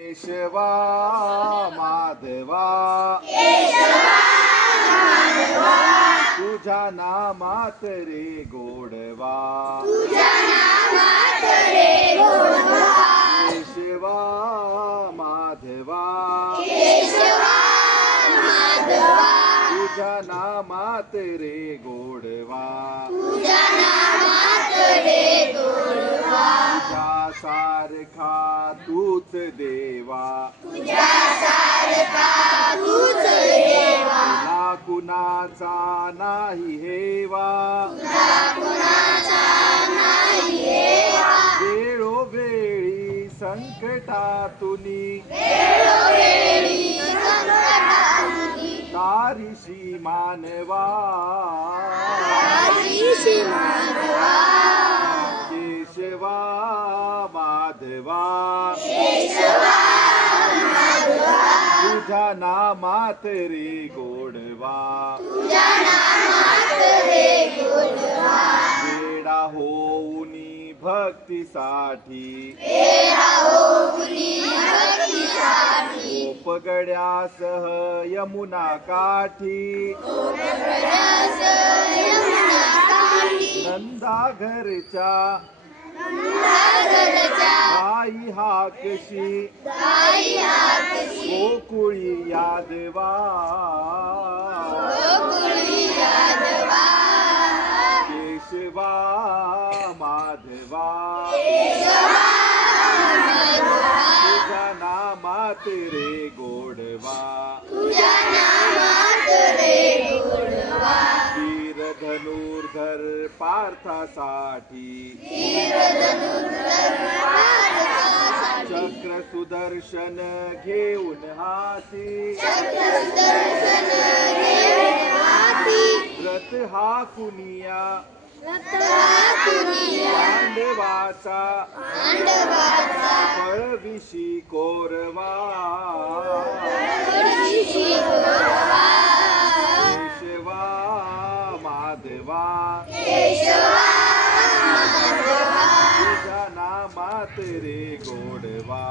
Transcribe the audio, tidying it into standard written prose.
केशवा माधवा तुझ्या नामात रे गोडवा केशवा माधवा तुझ्या नामात रे गोडवा तुझ्यासारखा तूच देवा तुला कुणाचा नाही हेवा वेळोवेळी संकटातुनी तारीशी मानवा केशवा माधवा तुझ्या नामात रे गोडवा वेडा होऊनी भक्तीसाठी गोपगड्यासह यमुना काठी नंदा घरच्या आई हाकशी गोकुळी यादवा केशवा माधवा तुझ्या नामात रे गोडवा वीर धनुर्धर पार्थासाठी चक्र सुदर्शन घेऊन हाती रथ हा कुनिया पांडवाचा पळविशी कोरवा केशवा माधवा तुझ्या नामात रे गोडवा